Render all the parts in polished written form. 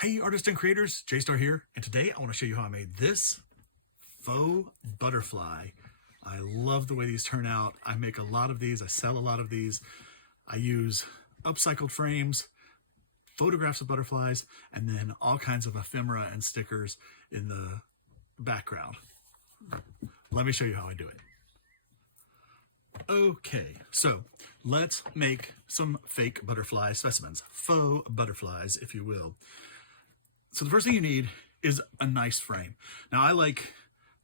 Hey artists and creators, J-Star here, and today I want to show you how I made this faux butterfly. I love the way these turn out. I make a lot of these, I sell a lot of these. I use upcycled frames, photographs of butterflies, and then all kinds of ephemera and stickers in the background. Let me show you how I do it. Okay, so let's make some fake butterfly specimens, faux butterflies, if you will. So the first thing you need is a nice frame. Now I like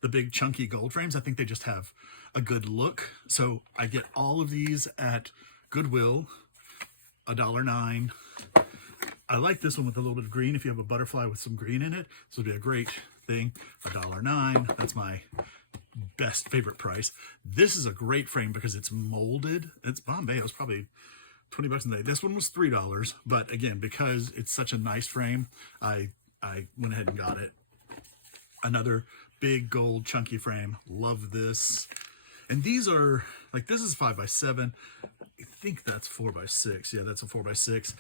the big chunky gold frames. I think they just have a good look. So I get all of these at Goodwill, $1.09. I like this one with a little bit of green. If you have a butterfly with some green in it, this would be a great thing. $1.09, that's my best favorite price. This is a great frame because it's molded. It's Bombay, it was probably 20 bucks a day. This one was $3, but again, because it's such a nice frame, I went ahead and got it. Another big gold chunky frame. Love this. And these are, like, this is 5x7. I think that's 4x6. Yeah, that's a 4x6.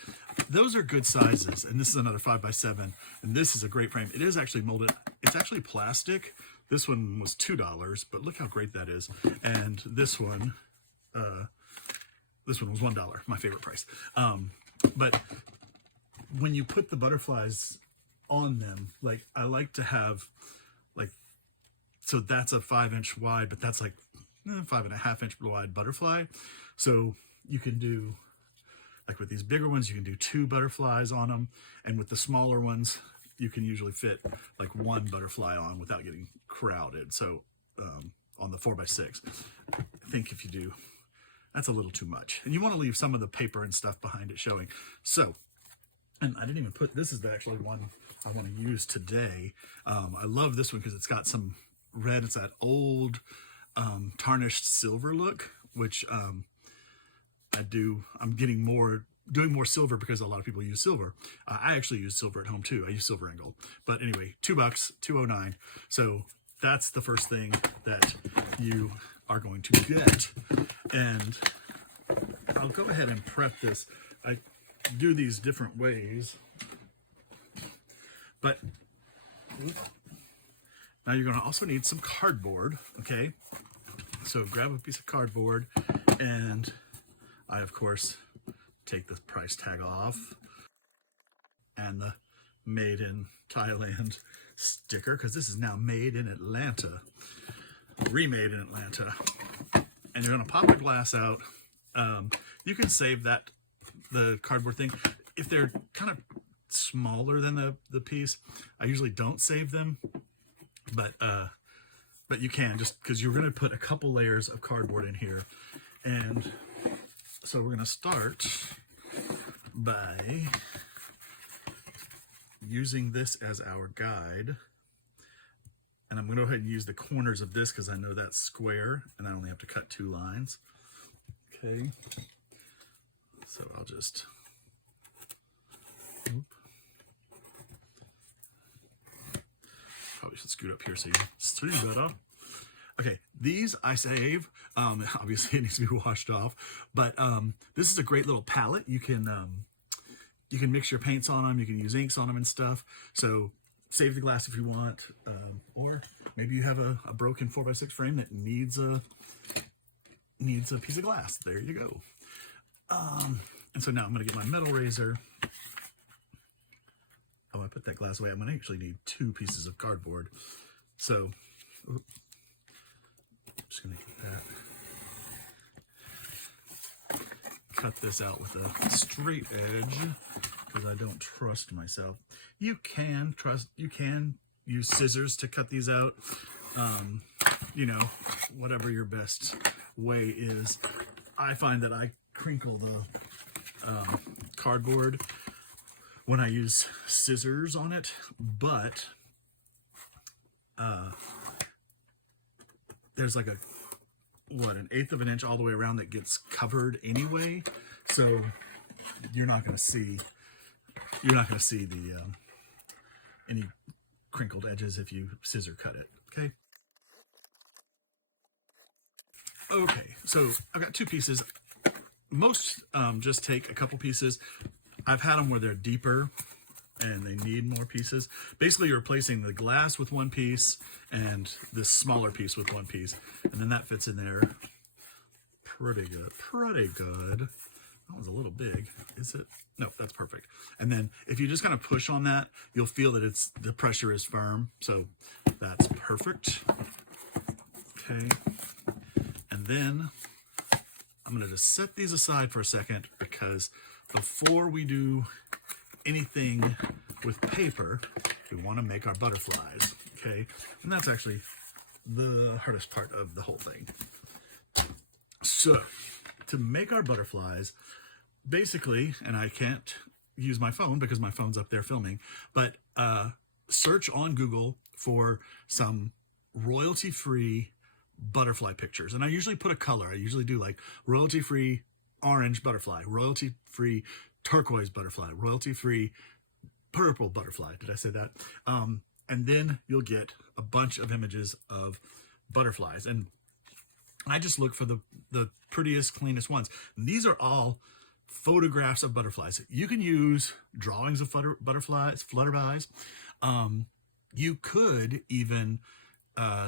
Those are good sizes. And this is another 5x7. And this is a great frame. It is actually molded. It's actually plastic. This one was $2, but look how great that is. And this one was $1, my favorite price. But when you put the butterflies on them, like I like to have, like, so that's a 5-inch wide, but that's like 5.5-inch wide butterfly. So you can do, like with these bigger ones, you can do 2 butterflies on them. And with the smaller ones, you can usually fit like 1 butterfly on without getting crowded. So on the 4x6, I think if you do, that's a little too much. And you want to leave some of the paper and stuff behind it showing. So, and I didn't even put, this is actually one I want to use today. I love this one because it's got some red. It's that old tarnished silver look, which I'm getting doing more silver because a lot of people use silver. I actually use silver at home too. I use silver and gold. But anyway, $2, $2.09. So that's the first thing that you are going to get. And I'll go ahead and prep this. I do these different ways. But now you're going to also need some cardboard, okay? So grab a piece of cardboard, and I, of course, take the price tag off and the made in Thailand sticker, because this is now made in Atlanta, remade in Atlanta. And you're going to pop the glass out. You can save the cardboard thing. If they're kind of smaller than the piece, I usually don't save them, but you can, just because you're going to put a couple layers of cardboard in here. And so we're going to start by using this as our guide. And I'm going to go ahead and use the corners of this because I know that's square and I only have to cut 2 lines. Okay. So I'll just, probably should scoot up here so you see better. Okay, these I save. Obviously it needs to be washed off, but this is a great little palette. You can mix your paints on them. You can use inks on them and stuff. So save the glass if you want, or maybe you have a broken 4x6 frame that needs a piece of glass. There you go. And so now I'm going to get my metal razor. Oh, I put that glass away. I'm going to actually need 2 pieces of cardboard. So, I'm just going to get that. Cut this out with a straight edge because I don't trust myself. You can use scissors to cut these out. You know, whatever your best way is. I find that I crinkle the cardboard when I use scissors on it, but there's like an 1/8 of an inch all the way around that gets covered anyway, so you're not going to see the any crinkled edges if you scissor cut it. Okay, so I've got 2 pieces. Most just take a couple pieces. I've had them where they're deeper and they need more pieces. Basically, you're replacing the glass with one piece and this smaller piece with one piece. And then that fits in there pretty good, pretty good. That was a little big, is it? No, that's perfect. And then if you just kind of push on that, you'll feel that the pressure is firm. So that's perfect. Okay. And then I'm going to just set these aside for a second, because before we do anything with paper, we want to make our butterflies. Okay. And that's actually the hardest part of the whole thing. So to make our butterflies, basically, and I can't use my phone because my phone's up there filming, but search on Google for some royalty-free butterfly pictures. And I usually put a color. I usually do like royalty-free orange butterfly, royalty-free turquoise butterfly, royalty-free purple butterfly. Did I say that? And then you'll get a bunch of images of butterflies. And I just look for the prettiest, cleanest ones. And these are all photographs of butterflies. You can use drawings of butterflies, flutterflies. You could even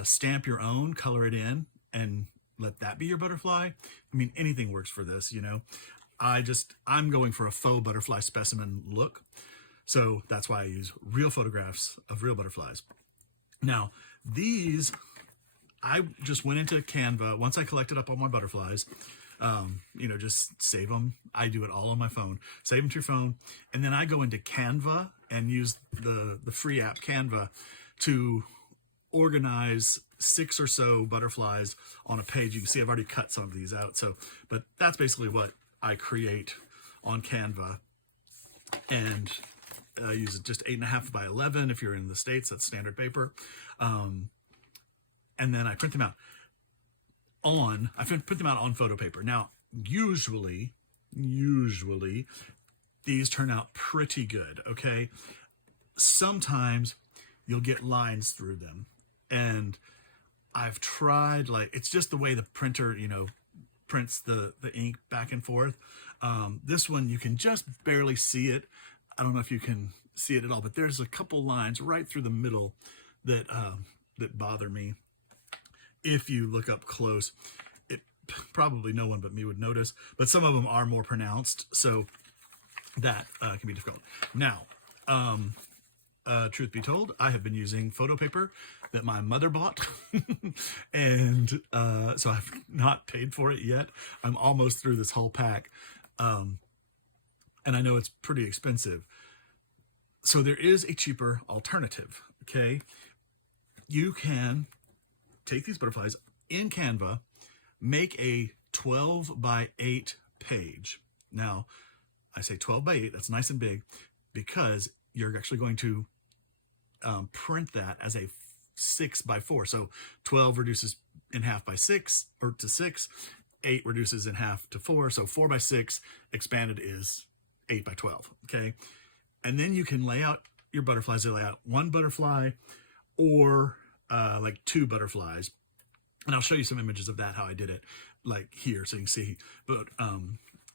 stamp your own, color it in, and let that be your butterfly. I mean, anything works for this, you know. I'm going for a faux butterfly specimen look. So that's why I use real photographs of real butterflies. Now, these, I just went into Canva. Once I collected up all my butterflies, you know, just save them. I do it all on my phone. Save them to your phone. And then I go into Canva and use the free app Canva to organize 6 or so butterflies on a page. You can see I've already cut some of these out. So, but that's basically what I create on Canva. And I use just 8.5 by 11. If you're in the States, that's standard paper. And then I print them out on photo paper. Now, usually these turn out pretty good. Okay. Sometimes you'll get lines through them, and I've tried, like, it's just the way the printer, you know, prints the ink back and forth. This one, you can just barely see it. I don't know if you can see it at all, but there's a couple lines right through the middle that bother me. If you look up close, it probably no one but me would notice, but some of them are more pronounced, so that can be difficult. Now, truth be told, I have been using photo paper that my mother bought, and so I've not paid for it yet. I'm almost through this whole pack, and I know it's pretty expensive. So there is a cheaper alternative, okay? You can take these butterflies in Canva, make a 12 by 8 page. Now, I say 12 by 8, that's nice and big, because you're actually going to print that as a 6 by 4. So 12 reduces in half by 6, or to 6. 8 reduces in half to 4. So 4 by 6 expanded is 8 by 12. Okay. And then you can lay out your butterflies. You lay out one butterfly or like 2 butterflies. And I'll show you some images of that, how I did it, like here, so you can see. But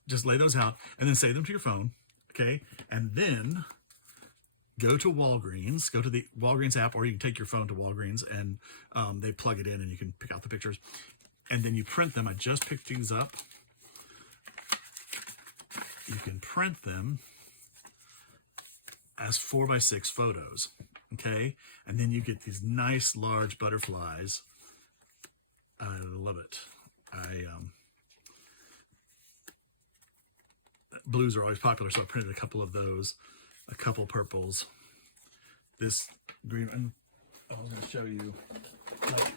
just lay those out and then save them to your phone. Okay. And then go to Walgreens, go to the Walgreens app, or you can take your phone to Walgreens and they plug it in and you can pick out the pictures. And then you print them. I just picked these up. You can print them as 4 by 6 photos. Okay. And then you get these nice large butterflies. I love it. Blues are always popular, so I printed a couple of those, a couple purples, this green, and I was going to show you, like,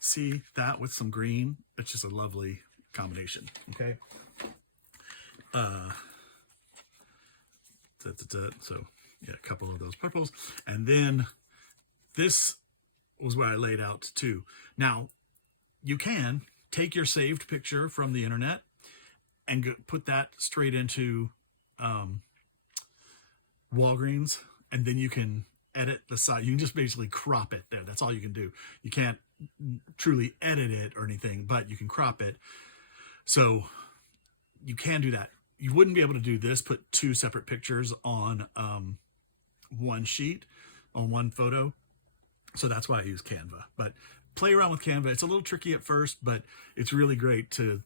see that with some green? It's just a lovely combination, okay? So, yeah, a couple of those purples. And then this was where I laid out too. Now, you can take your saved picture from the internet and put that straight into Walgreens, and then you can edit the side. You can just basically crop it there. That's all you can do. You can't truly edit it or anything, but you can crop it. So you can do that. you wouldn't be able to do this, put two separate pictures on one sheet, on one photo. So that's why I use Canva. But play around with Canva. It's a little tricky at first, but it's really great to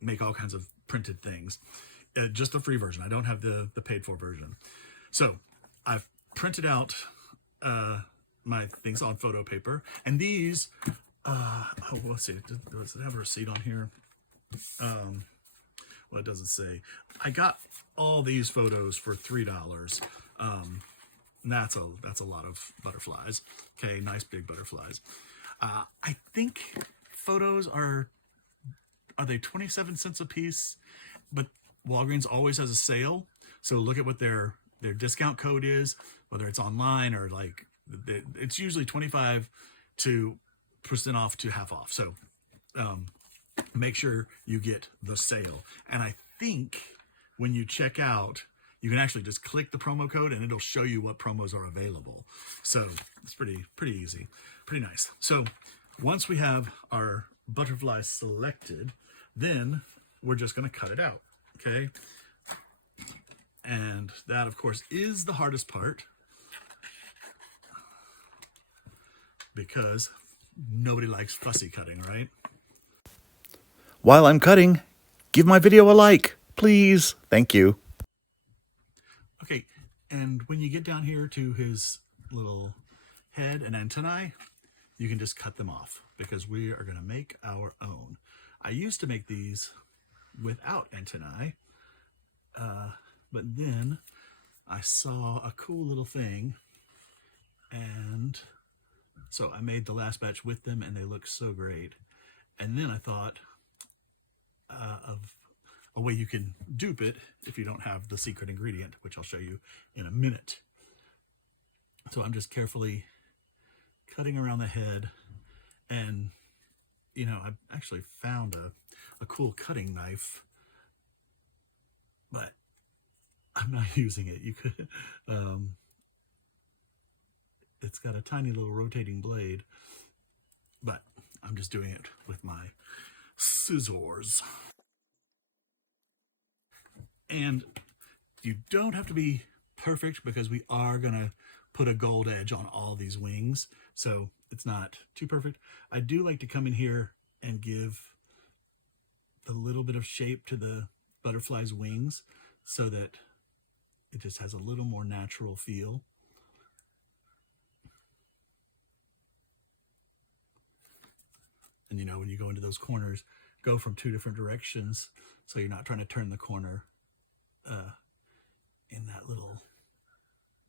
make all kinds of printed things. Just the free version. I don't have the paid for version. So I've printed out my things on photo paper, and these, oh, let's see, does it have a receipt on here? Well, it doesn't say. I got all these photos for $3. And that's a lot of butterflies. Okay, nice big butterflies. I think photos are they 27 cents a piece? But Walgreens always has a sale, so look at what their discount code is, whether it's online or like it's usually 25% off to half off. So make sure you get the sale. And I think when you check out, you can actually just click the promo code and it'll show you what promos are available. So it's pretty easy, pretty nice. So once we have our butterfly selected, then we're just going to cut it out. Okay. And that, of course, is the hardest part, because nobody likes fussy cutting, right? While I'm cutting, give my video a like, please. Thank you. Okay, and when you get down here to his little head and antennae, you can just cut them off, because we are going to make our own. I used to make these without antennae, but then I saw a cool little thing, and so I made the last batch with them, and they look so great. And then I thought of a way you can dupe it if you don't have the secret ingredient, which I'll show you in a minute. So I'm just carefully cutting around the head, and you know, I actually found a cool cutting knife, but I'm not using it. You could, it's got a tiny little rotating blade, but I'm just doing it with my scissors. And you don't have to be perfect, because we are gonna put a gold edge on all these wings, so it's not too perfect. I do like to come in here and give a little bit of shape to the butterfly's wings so that it just has a little more natural feel. And you know, when you go into those corners, go from two different directions, so you're not trying to turn the corner in that little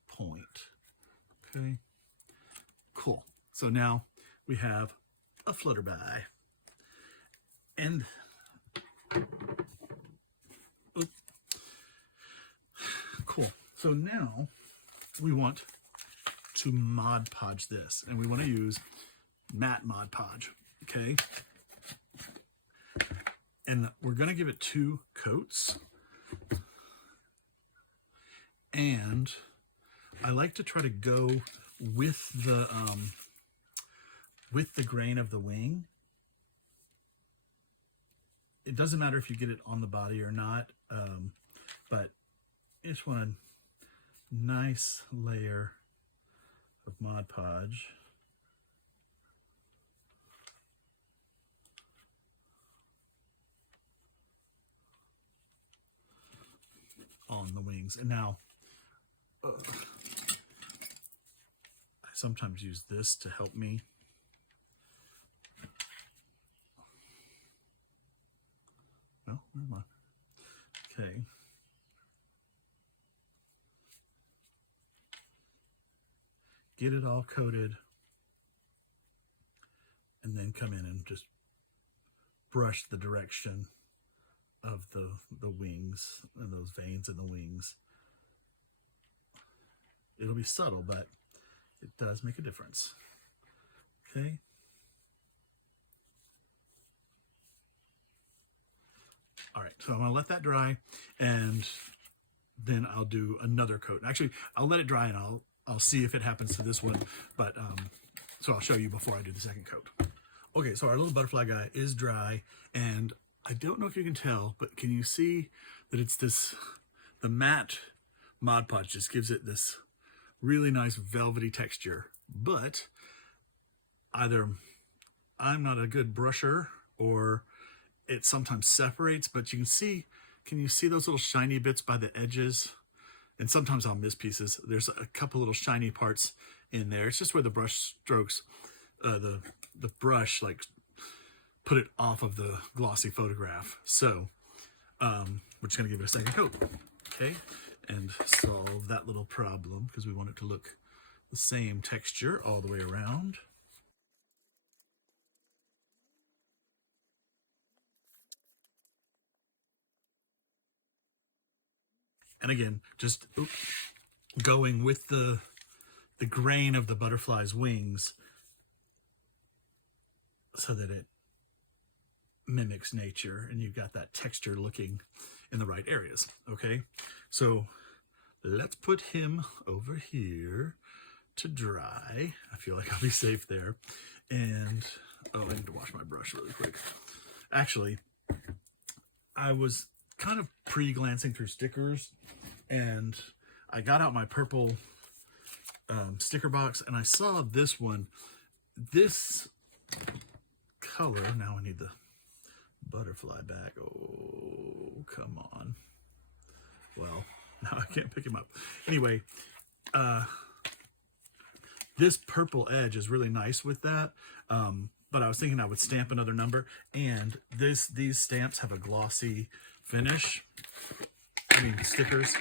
point. Okay, cool. So now we have a flutterby, and cool. So now we want to Mod Podge this, and we want to use matte Mod Podge. Okay, and we're going to give it 2 coats. And I like to try to go with the grain of the wing. It doesn't matter if you get it on the body or not, but I just want a nice layer of Mod Podge. On the wings. And now I sometimes use this to help me. Well, where am I? Okay. Get it all coated, and then come in and just brush the direction of the wings and those veins in the wings. It'll be subtle, but it does make a difference. Okay. All right, so I'm gonna let that dry, and then I'll do another coat. Actually, I'll let it dry, and I'll see if it happens to this one, but so I'll show you before I do the second coat. Okay, so our little butterfly guy is dry, and I don't know if you can tell, but can you see that it's this, the matte Mod Podge just gives it this really nice velvety texture, but either I'm not a good brusher or it sometimes separates, but you can you see those little shiny bits by the edges? And sometimes I'll miss pieces. There's a couple little shiny parts in there. It's just where the brush strokes, the brush like put it off of the glossy photograph. So we're just gonna give it a second coat, okay? And solve that little problem because we want it to look the same texture all the way around. And again, just going with the grain of the butterfly's wings so that it mimics nature and you've got that texture looking in the right areas. Okay, so let's put him over here to dry. I feel like I'll be safe there. And oh, I need to wash my brush really quick. Actually, I was kind of pre-glancing through stickers and I got out my purple sticker box and I saw this one, this color. Now I need the butterfly back. Oh, come on. Well, now I can't pick him up. Anyway, this purple edge is really nice with that. But I was thinking I would stamp another number, and these stamps have a glossy finish. I mean, stickers.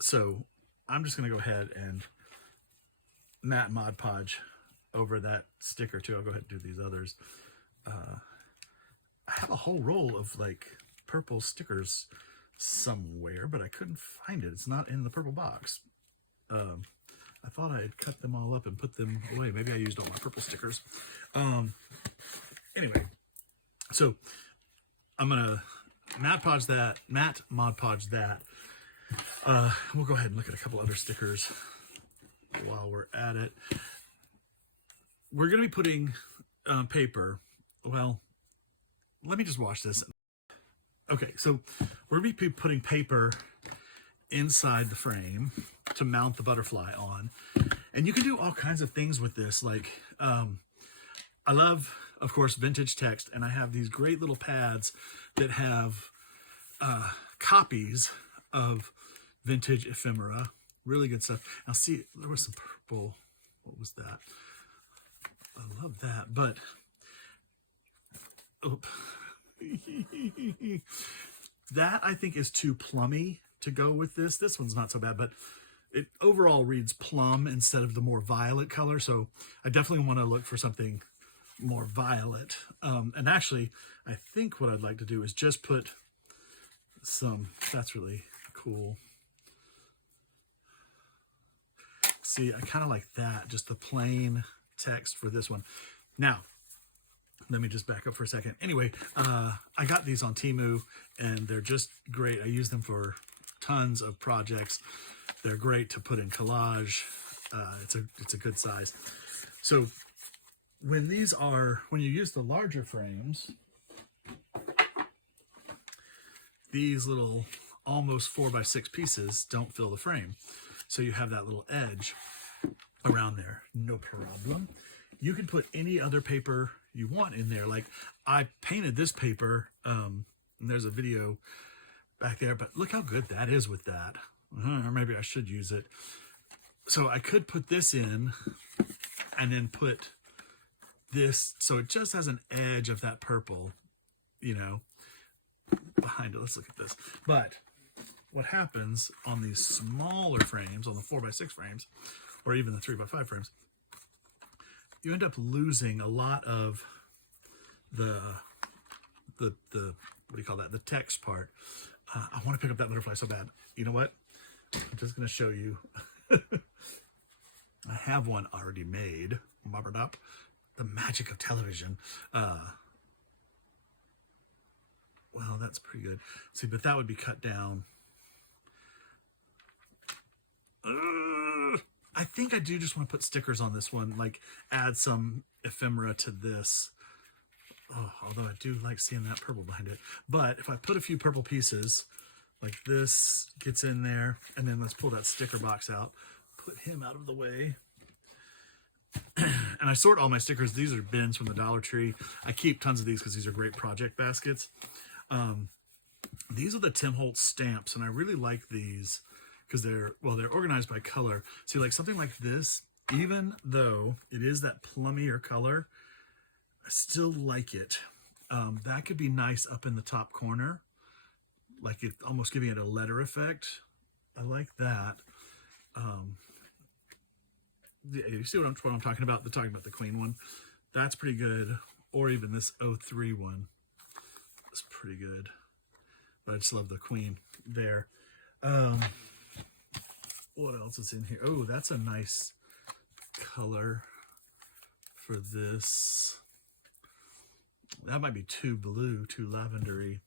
So I'm just going to go ahead and matte Mod Podge over that sticker too. I'll go ahead and do these others. I have a whole roll of like purple stickers somewhere, but I couldn't find it. It's not in the purple box. I thought I had cut them all up and put them away. Maybe I used all my purple stickers. Anyway, so I'm gonna matte Mod Podge that. We'll go ahead and look at a couple other stickers while we're at it. We're gonna be putting paper. Well, let me just wash this. Okay, so we're gonna be putting paper inside the frame to mount the butterfly on, and you can do all kinds of things with this. Like I love, of course, vintage text, and I have these great little pads that have copies of vintage ephemera. Really good stuff. Now see, there was some purple. What was that? I love that, but that I think is too plummy to go with this. This one's not so bad, but it overall reads plum instead of the more violet color. So I definitely want to look for something more violet. And actually, I think what I'd like to do is just put some, that's really cool. See, I kind of like that, just the plain text for this one. Now, let me just back up for a second. Anyway, I got these on Temu, and they're just great. I use them for tons of projects. They're great to put in collage. It's a good size. So when you use the larger frames, these little almost 4x6 pieces don't fill the frame. So you have that little edge around there, no problem. You can put any other paper you want in there. Like I painted this paper, and there's a video back there, but look how good that is with that. Or maybe I should use it. So I could put this in and then put this, so it just has an edge of that purple, you know, behind it. Let's look at this. But what happens on these smaller frames, on the 4x6 frames, or even the 3x5 frames, you end up losing a lot of the what do you call that? The text part. I want to pick up that butterfly so bad. You know what? I'm just going to show you. I have one already made. The magic of television. Well, that's pretty good. See, but that would be cut down. I think I do just want to put stickers on this one, like add some ephemera to this. Oh, although I do like seeing that purple behind it. But if I put a few purple pieces, like this gets in there, and then let's pull that sticker box out, put him out of the way. And I sort all my stickers. These are bins from the Dollar Tree. I keep tons of these because these are great project baskets. These are the Tim Holtz stamps, and I really like these because they're organized by color. See, like something like this, even though it is that plummier color, I still like it. That could be nice up in the top corner, like it almost giving it a letter effect. I like that. You see what I'm talking about? They're talking about the Queen one. That's pretty good. Or even this 03 one. It's pretty good. But I just love the Queen there. What else is in here? Oh, that's a nice color for this. That might be too blue, too lavendery.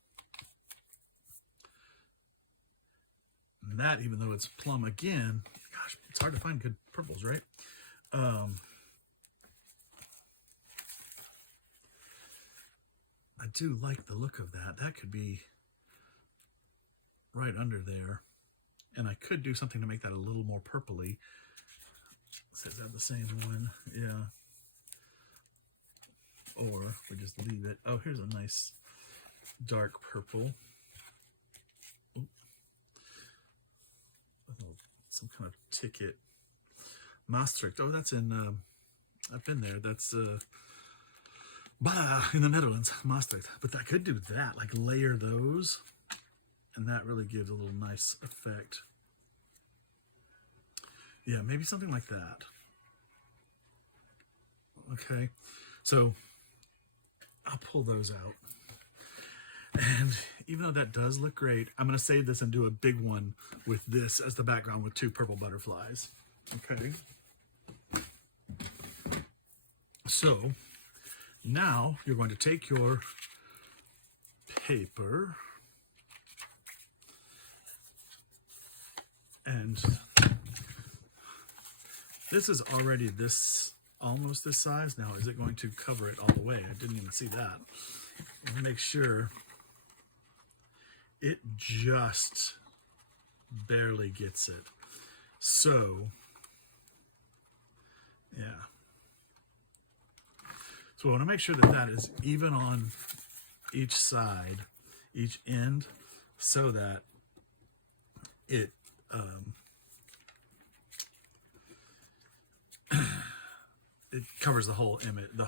And that, even though it's plum again, gosh, it's hard to find good purples, right? I do like the look of that. That could be right under there. And I could do something to make that a little more purpley. Is that the same one? Yeah. Or we just leave it. Oh, here's a nice dark purple. Ooh. Oh, some kind of ticket. Maastricht. Oh, that's in, I've been there. That's in the Netherlands, Maastricht. But I could do that, like layer those. And that really gives a little nice effect. Yeah, maybe something like that. Okay, so I'll pull those out. And even though that does look great, I'm going to save this and do a big one with this as the background with 2 purple butterflies. Okay. So now you're going to take your paper and this is already almost this size. Now, is it going to cover it all the way? I didn't even see that. Make sure it just barely gets it. So, yeah. So I want to make sure that that is even on each side, each end, so that it it covers the whole image, the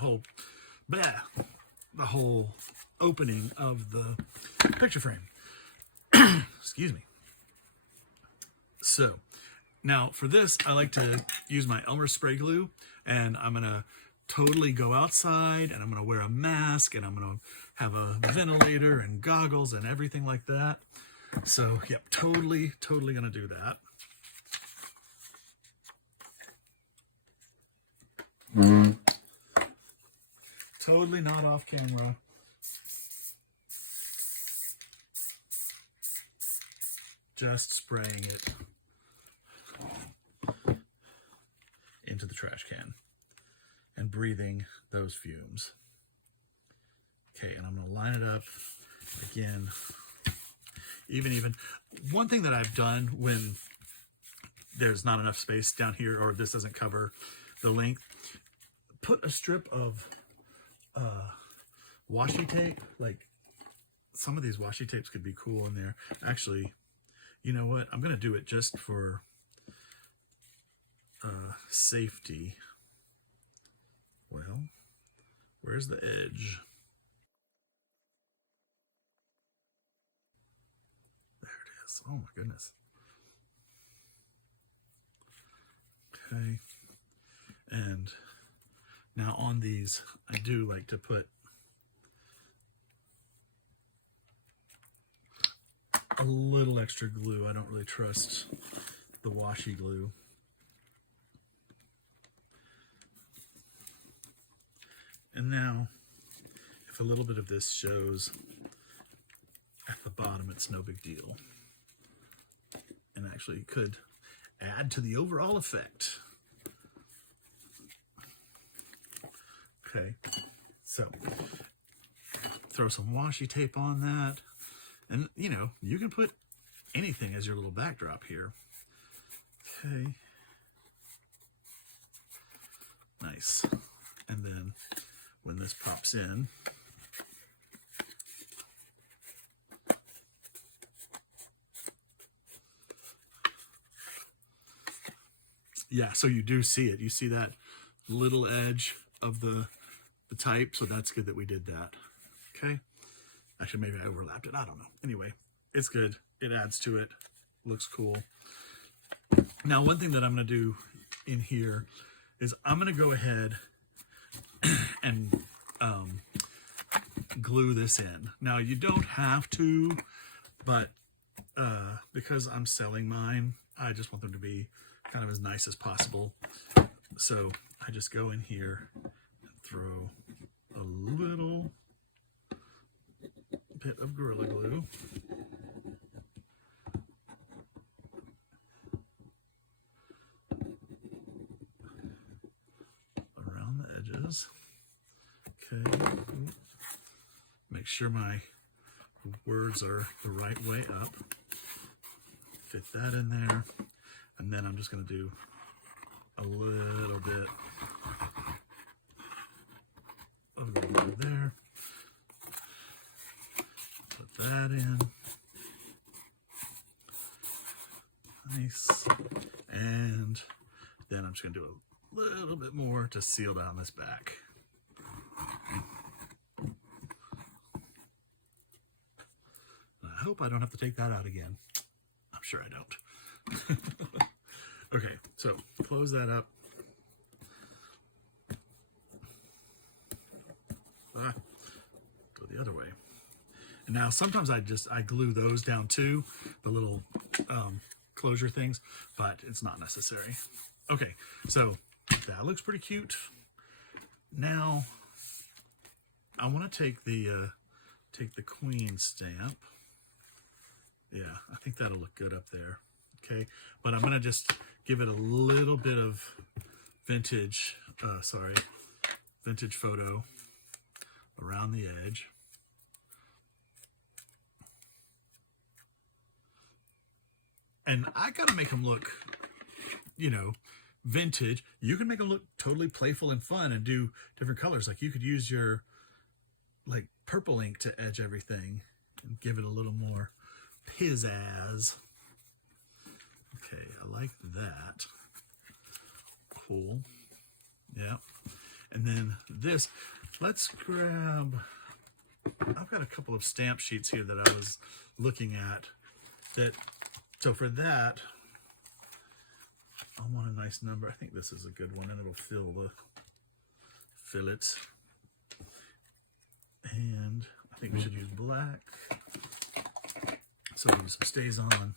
whole opening of the picture frame. Excuse me. So now for this, I like to use my Elmer spray glue, and I'm gonna totally go outside, and I'm gonna wear a mask, and I'm gonna have a ventilator and goggles and everything like that. So yep, totally gonna do that. Totally not off camera. Just spraying it into the trash can and breathing those fumes. Okay, and I'm going to line it up again. Even. One thing that I've done when there's not enough space down here, or this doesn't cover the length, put a strip of washi tape. Like, some of these washi tapes could be cool in there. Actually, you know what? I'm going to do it just for safety. Well, where's the edge? There it is. Oh my goodness. Okay. And now on these, I do like to put a little extra glue. I don't really trust the washi glue. And now, if a little bit of this shows at the bottom, it's no big deal. And actually could add to the overall effect. Okay, so throw some washi tape on that. And, you know, you can put anything as your little backdrop here. Okay. Nice. And then when this pops in, yeah, so you do see it. You see that little edge of the type, so that's good that we did that. Okay. Actually, maybe I overlapped it. I don't know. Anyway, it's good. It adds to it. Looks cool. Now, one thing that I'm going to do in here is I'm going to go ahead and glue this in. Now, you don't have to, but because I'm selling mine, I just want them to be kind of as nice as possible. So I just go in here and throw a little bit of Gorilla Glue. Around the edges. Okay. Make sure my words are the right way up. Fit that in there. And then I'm just going to do a little bit of glue there. Put that in. Nice. And then I'm just going to do a little bit more to seal down this back. I hope I don't have to take that out again. I'm sure I don't. Okay, so close that up. Go the other way. And now sometimes I glue those down too, the little closure things, but it's not necessary. Okay, so that looks pretty cute. Now I want to take the queen stamp. Yeah, I think that'll look good up there. Okay, but I'm gonna just give it a little bit of vintage photo around the edge. And I gotta make them look, you know, vintage. You can make them look totally playful and fun and do different colors. Like you could use your like purple ink to edge everything and give it a little more pizzazz. Okay, I like that. Cool. Yeah. And then this, let's grab, I've got a couple of stamp sheets here that I was looking at that, so for that, I want a nice number. I think this is a good one and it'll fill it. And I think we should use black. So we'll use some Stays On.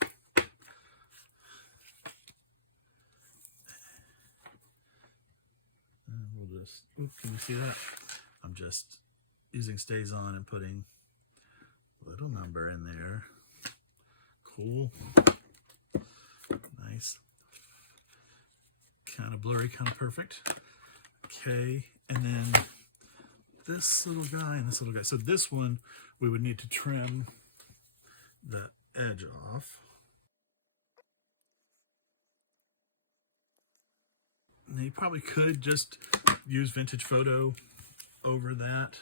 And we'll just, can you see that? I'm just using Stays On and putting a little number in there. Cool. Nice. Kind of blurry, kind of perfect. Okay, and then this little guy and this little guy. So this one, we would need to trim the edge off. And you probably could just use vintage photo over that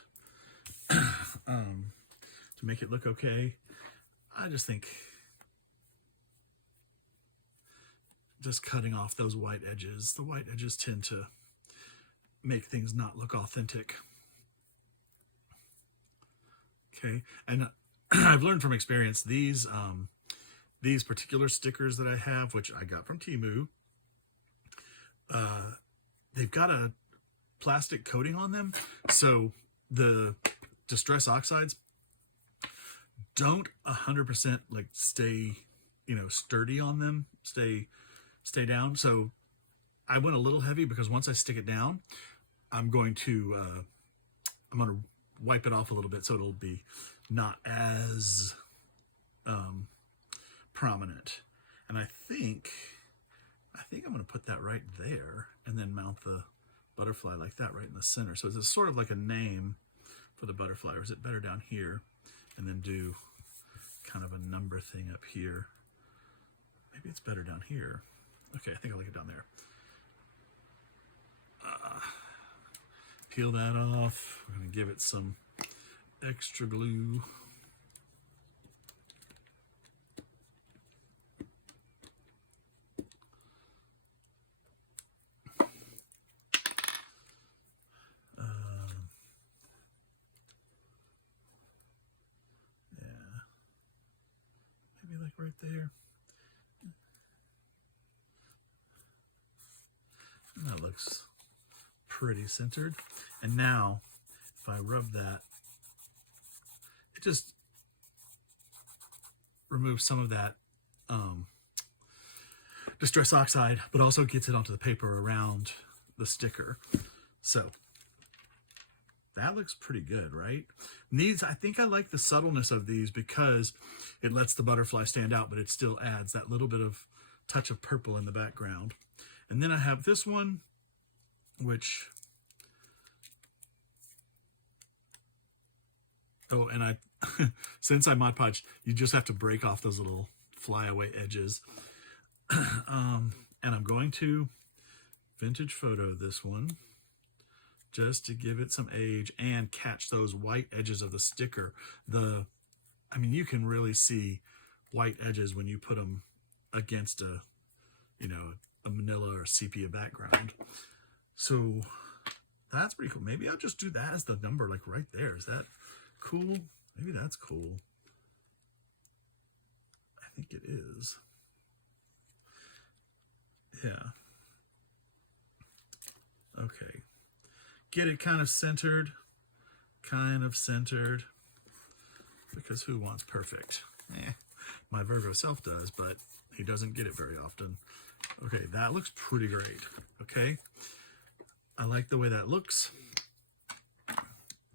to make it look okay. I just think just cutting off those white edges. The white edges tend to make things not look authentic. Okay, and I've learned from experience these particular stickers that I have, which I got from Temu, they've got a plastic coating on them, so the Distress Oxides don't 100% like stay, you know, sturdy on them, stay down. So I went a little heavy because once I stick it down, I'm going to wipe it off a little bit so it'll be not as prominent. And I think I'm going to put that right there and then mount the butterfly like that right in the center. So it's sort of like a name for the butterfly, or is it better down here? And then do kind of a number thing up here. Maybe it's better down here. Okay, I think I like it down there. Peel that off. I'm going to give it some extra glue. Yeah, maybe like right there. And that looks pretty centered. And now, if I rub that, it just removes some of that Distress Oxide, but also gets it onto the paper around the sticker. So that looks pretty good, right? And these, I think I like the subtleness of these because it lets the butterfly stand out, but it still adds that little bit of touch of purple in the background. And then I have this one, which, oh, and I, since I Mod Podged, you just have to break off those little flyaway edges. And I'm going to vintage photo this one just to give it some age and catch those white edges of the sticker. I mean, you can really see white edges when you put them against a, you know, a manila or sepia background. So that's pretty cool. Maybe I'll just do that as the number, like right there. Is that cool? Maybe that's cool. I think it is. Yeah. Okay. Get it kind of centered. Because who wants perfect? My Virgo self does, but he doesn't get it very often. Okay, that looks pretty great. Okay. I like the way that looks.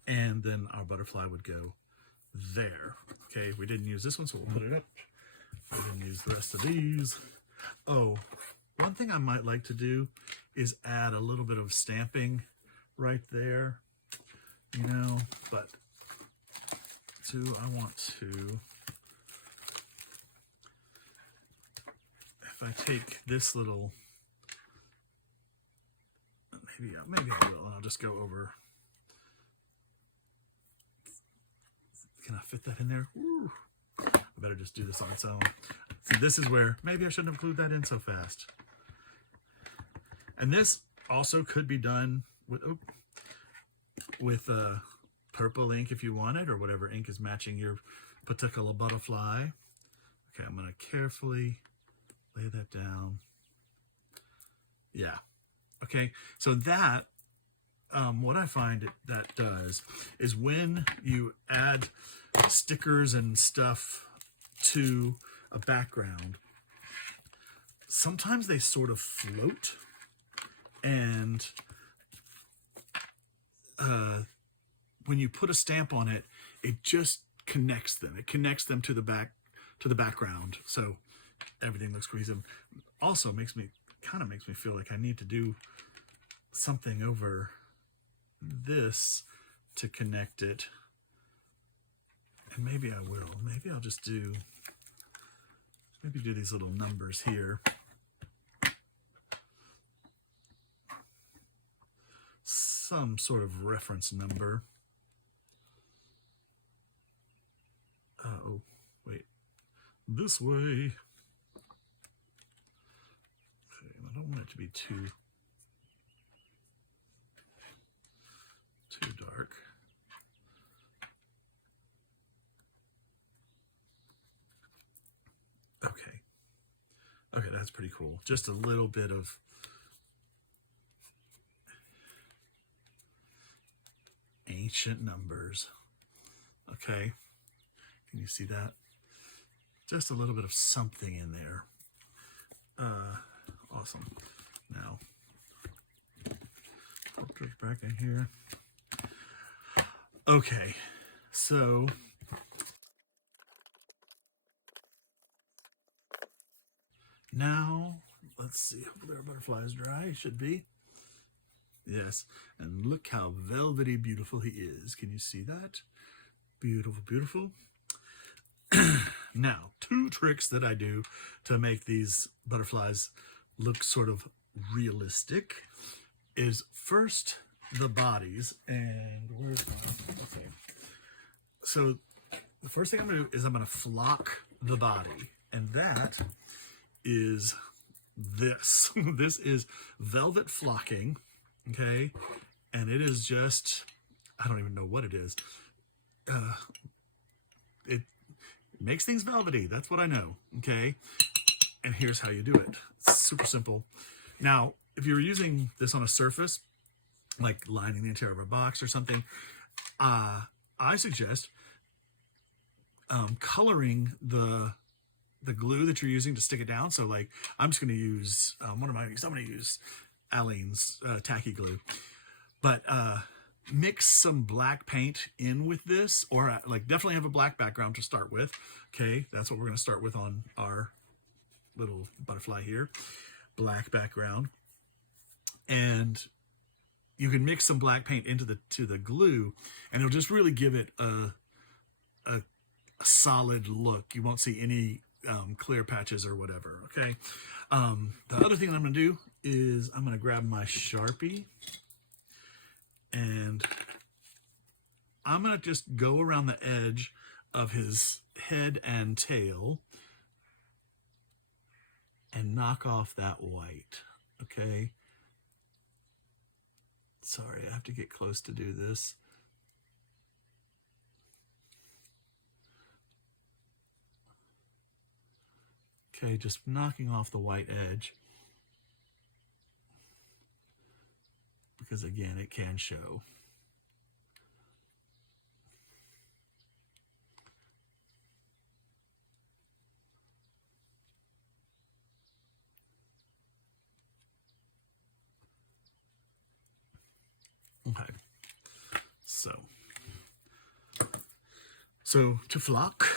And then our butterfly would go there. Okay, we didn't use this one, so we'll put it up. We didn't use the rest of these. Oh, one thing I might like to do is add a little bit of stamping right there, you know, but I want to, if I take this little, maybe I will, and I'll just go over. Can I fit that in there? Ooh. I better just do this on its own. So this is where maybe I shouldn't have glued that in so fast. And this also could be done with purple ink if you wanted, or whatever ink is matching your particular butterfly. Okay, I'm going to carefully lay that down. Yeah. Okay, so that, what I find that does is when you add stickers and stuff to a background, sometimes they sort of float, and when you put a stamp on it, it just connects them. It connects them to the background, so everything looks cohesive. Also kind of makes me feel like I need to do something over this to connect it, and maybe I will. Maybe I'll just do these little numbers here. Some sort of reference number. Oh, wait. This way. Okay, I don't want it to be too dark. Okay. Okay, that's pretty cool. Just a little bit of ancient numbers. Okay. Can you see that? Just a little bit of something in there. Awesome. Now, put it back in here. Okay, so now let's see. Hopefully our butterfly is dry. It should be. Yes, and look how velvety beautiful he is. Can you see that? Beautiful, beautiful. Now, 2 tricks that I do to make these butterflies look sort of realistic is first the bodies. And where's my, okay. So the first thing I'm going to do is I'm going to flock the body. And that is this. This is velvet flocking, okay? And it is just, I don't even know what it is. It makes things velvety. That's what I know, okay? And here's how you do it. It's super simple. Now, if you're using this on a surface, like lining the interior of a box or something, I suggest coloring the glue that you're using to stick it down. So like, I'm just going to use, what am I using? I'm going to use Aleene's tacky glue. But mix some black paint in with this, or like definitely have a black background to start with. Okay, that's what we're going to start with on our little butterfly here. Black background. And you can mix some black paint into the glue, and it'll just really give it a solid look. You won't see any clear patches or whatever, okay? The other thing I'm going to do is I'm going to grab my Sharpie, and I'm going to just go around the edge of his head and tail and knock off that white, okay? Sorry, I have to get close to do this. Okay, just knocking off the white edge. Because again, it can show. Okay, so to flock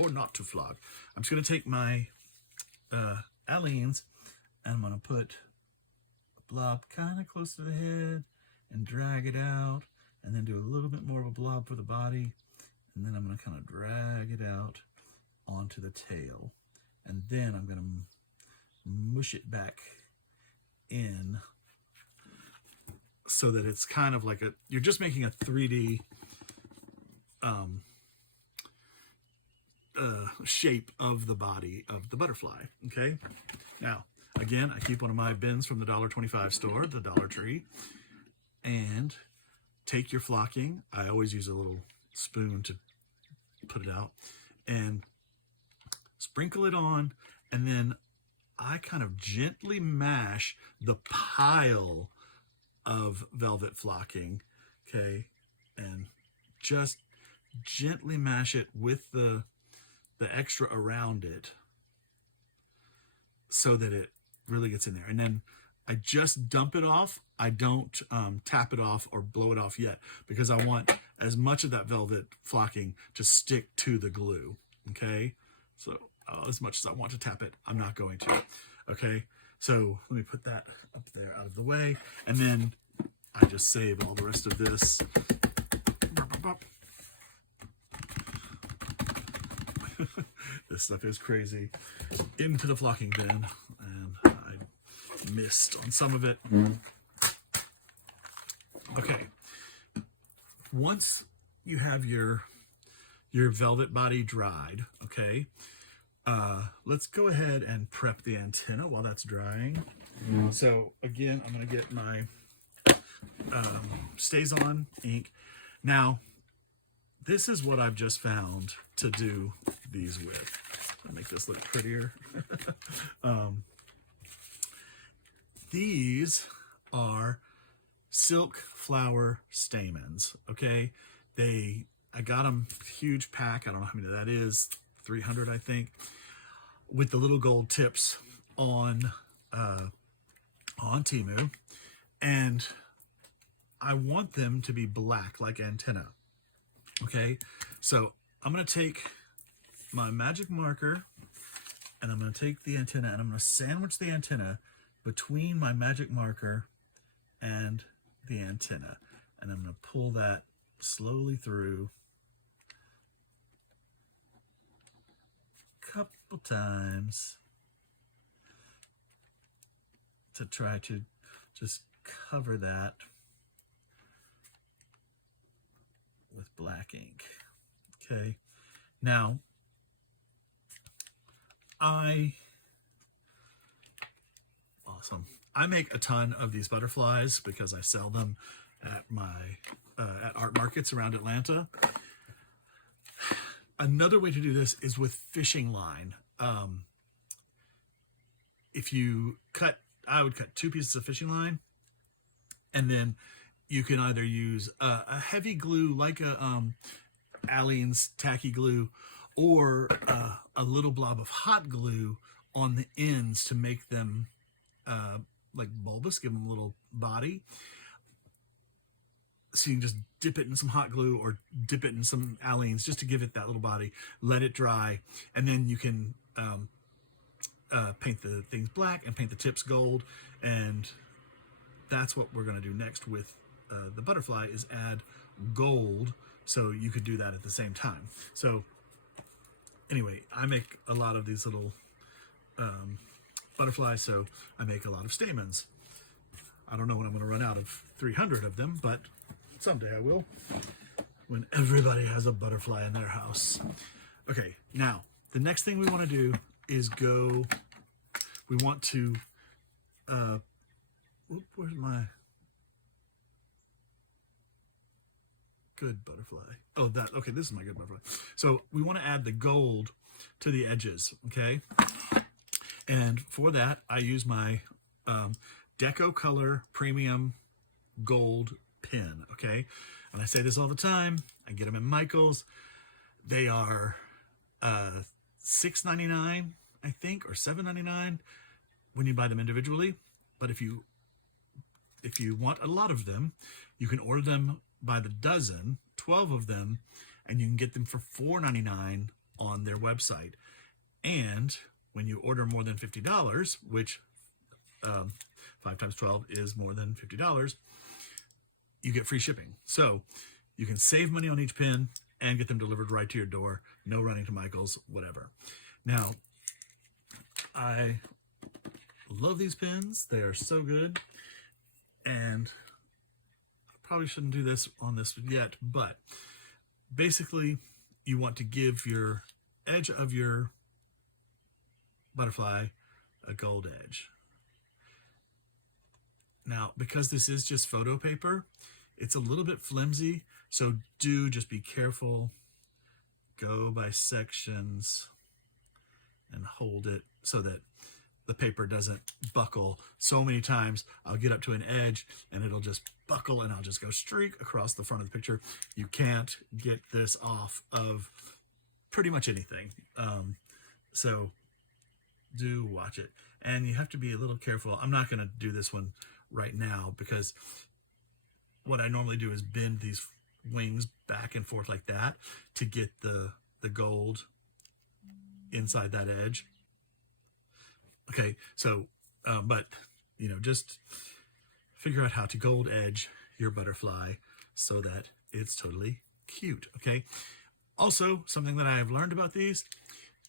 or not to flock, I'm just going to take my Aleene's, and I'm going to put a blob kind of close to the head and drag it out, and then do a little bit more of a blob for the body, and then I'm going to kind of drag it out onto the tail, and then I'm going to mush it back in so that it's kind of like you're just making a 3D shape of the body of the butterfly, okay? Now, again, I keep one of my bins from the $1.25 store, the Dollar Tree, and take your flocking. I always use a little spoon to put it out, and sprinkle it on, and then I kind of gently mash the pile of velvet flocking, okay, and just gently mash it with the extra around it so that it really gets in there. And then I just dump it off. I don't tap it off or blow it off yet, because I want as much of that velvet flocking to stick to the glue, okay? So as much as I want to tap it, I'm not going to, okay? So let me put that up there out of the way, and then I just save all the rest of this. This stuff is crazy. Into the flocking bin, and I missed on some of it. Okay. Once you have your velvet body dried, okay, let's go ahead and prep the antenna while that's drying. So again, I'm going to get my Stays On ink. Now, this is what I've just found to do these with. I'll make this look prettier. These are silk flower stamens, okay? I got them huge pack. I don't know how many that is, 300 I think, with the little gold tips on Temu, and I want them to be black like antenna. Okay, so I'm going to take my magic marker, and I'm going to take the antenna, and I'm going to sandwich the antenna between my magic marker and the antenna. And I'm going to pull that slowly through a couple times to try to just cover that with black ink. Okay, now awesome. I make a ton of these butterflies because I sell them at my at art markets around Atlanta. Another way to do this is with fishing line. If you cut, I would cut 2 pieces of fishing line, and then you can either use a heavy glue like a Aleene's tacky glue, or a little blob of hot glue on the ends to make them like bulbous, give them a little body. So you can just dip it in some hot glue or dip it in some Aleene's just to give it that little body, let it dry, and then you can paint the things black and paint the tips gold. And that's what we're going to do next with the butterfly, is add gold, so you could do that at the same time. So anyway, I make a lot of these little butterflies, so I make a lot of stamens. I don't know when I'm going to run out of 300 of them, but someday I will, when everybody has a butterfly in their house. Okay, now the next thing we want to do is we want to where's my good butterfly? Oh, okay, this is my good butterfly. So we want to add the gold to the edges, okay? And for that, I use my Deco Color Premium Gold pen, okay? And I say this all the time. I get them at Michael's. They are $6.99, I think, or $7.99 when you buy them individually. But if you want a lot of them, you can order them by the dozen, 12 of them, and you can get them for $4.99 on their website. And when you order more than $50, which 5 times 12 is more than $50, you get free shipping. So you can save money on each pin and get them delivered right to your door. No running to Michael's, whatever. Now, I love these pins. They are so good. And I probably shouldn't do this on this yet, but basically you want to give your edge of your butterfly a gold edge. Now, because this is just photo paper, it's a little bit flimsy, so do just be careful. Go by sections and hold it so that the paper doesn't buckle. So many times I'll get up to an edge and it'll just buckle and I'll just go streak across the front of the picture. You can't get this off of pretty much anything. So do watch it. And you have to be a little careful. I'm not going to do this one right now because what I normally do is bend these wings back and forth like that to get the gold inside that edge. Okay, so, but, you know, just figure out how to gold edge your butterfly so that it's totally cute, okay? Also, something that I have learned about these,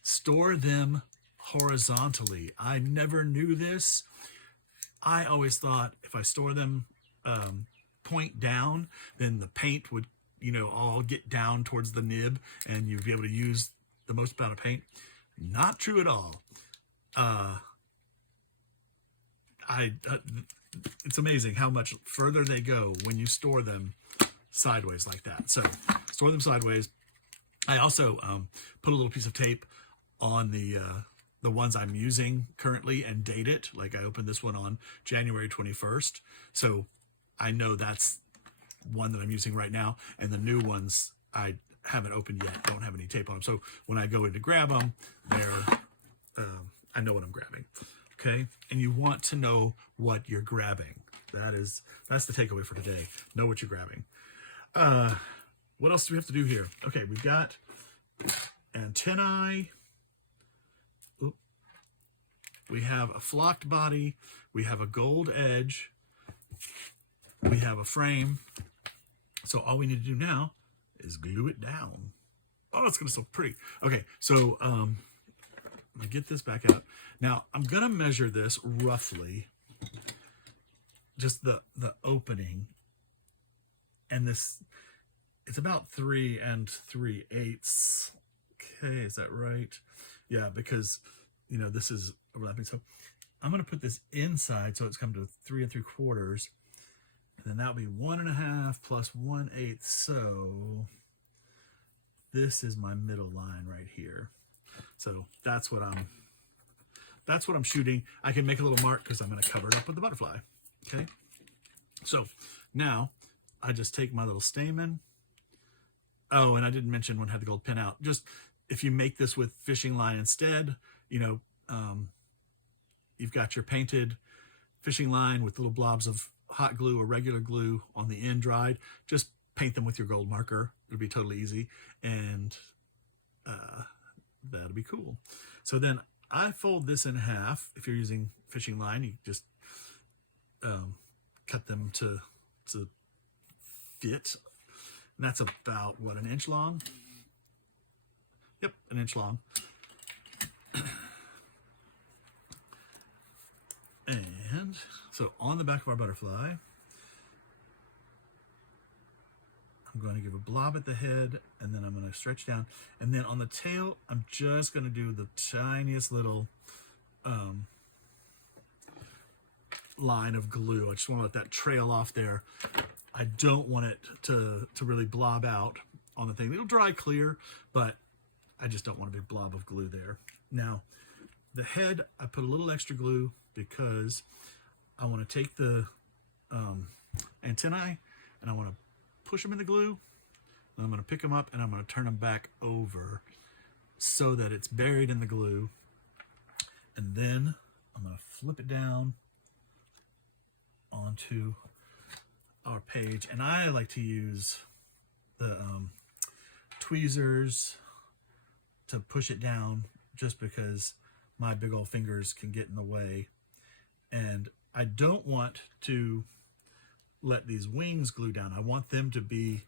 store them horizontally. I never knew this. I always thought if I store them point down, then the paint would, you know, all get down towards the nib and you'd be able to use the most amount of paint. Not true at all. It's amazing how much further they go when you store them sideways like that. So store them sideways. I also put a little piece of tape on the ones I'm using currently and date it. Like I opened this one on January 21st. So I know that's one that I'm using right now. And the new ones I haven't opened yet, don't have any tape on them. So when I go in to grab them, I know what I'm grabbing. Okay. And you want to know what you're grabbing. That's the takeaway for today. Know what you're grabbing. What else do we have to do here? Okay. We've got antennae. Oop. We have a flocked body. We have a gold edge. we have a frame. So all we need to do now is glue it down. Oh, it's gonna be so pretty. Okay, so I'm gonna get this back out. Now I'm gonna measure this roughly, just the opening, and this, it's about 3 3/8. Okay, is that right? Yeah, because you know this is overlapping. So I'm gonna put this inside so it's come to 3 3/4, and then that'll be 1 1/2 plus 1/8. So this is my middle line right here. So that's what I'm shooting. I can make a little mark because I'm going to cover it up with the butterfly. Okay. So now I just take my little stamen. Oh, and I didn't mention when I had the gold pin out. Just if you make this with fishing line instead, you know, you've got your painted fishing line with little blobs of hot glue or regular glue on the end dried. Just paint them with your gold marker. It'll be totally easy, and that'll be cool. So then I fold this in half. If you're using fishing line, you just cut them to fit. And that's about, what, an inch long? Yep, an inch long. And so on the back of our butterfly, I'm going to give a blob at the head, and then I'm going to stretch down. And then on the tail, I'm just going to do the tiniest little line of glue. I just want to let that trail off there. I don't want it to really blob out on the thing. It'll dry clear, but I just don't want a big blob of glue there. Now, the head, I put a little extra glue because I want to take the antennae and I want to push them in the glue. And I'm going to pick them up and I'm going to turn them back over so that it's buried in the glue. And then I'm going to flip it down onto our page. And I like to use the tweezers to push it down just because my big old fingers can get in the way. And I don't want to let these wings glue down. I want them to be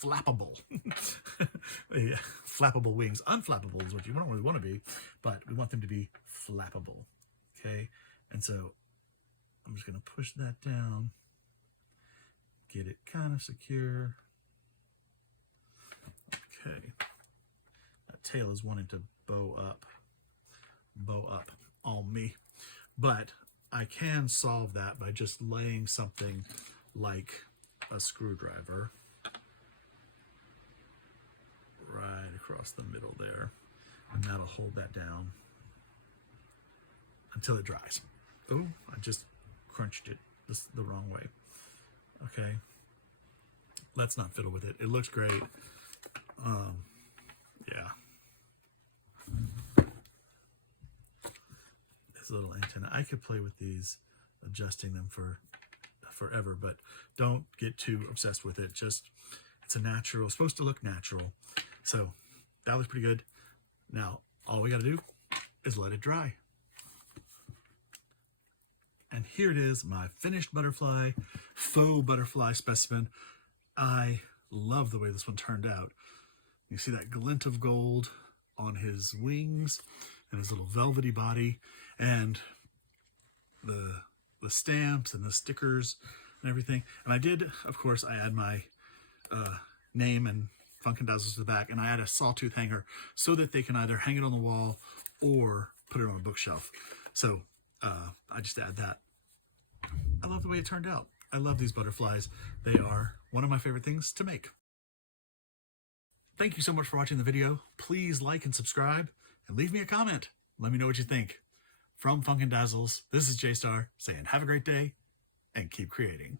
flappable. Yeah, flappable wings. Unflappable is what you don't really want to be, but we want them to be flappable. Okay, and so I'm just going to push that down, get it kind of secure. Okay, that tail is wanting to bow up on me, but I can solve that by just laying something like a screwdriver right across the middle there, and that'll hold that down until it dries. Oh, I just crunched it the wrong way. Okay, let's not fiddle with it. It looks great. Yeah. This little antenna, I could play with these, adjusting them for forever, but don't get too obsessed with it. Just, it's a natural, it's supposed to look natural. So that looks pretty good. Now all we got to do is let it dry. And here it is, my finished butterfly, faux butterfly specimen. I love the way this one turned out. You see that glint of gold on his wings and his little velvety body, and the stamps and the stickers and everything. And I did, of course, I add my name and Funkin' Dazzles to the back, and I add a sawtooth hanger so that they can either hang it on the wall or put it on a bookshelf. So I just add that. I love the way it turned out. I love these butterflies. They are one of my favorite things to make. Thank you so much for watching the video. Please like and subscribe and leave me a comment. Let me know what you think. From Funkin' Dazzles, this is J-Star saying have a great day and keep creating.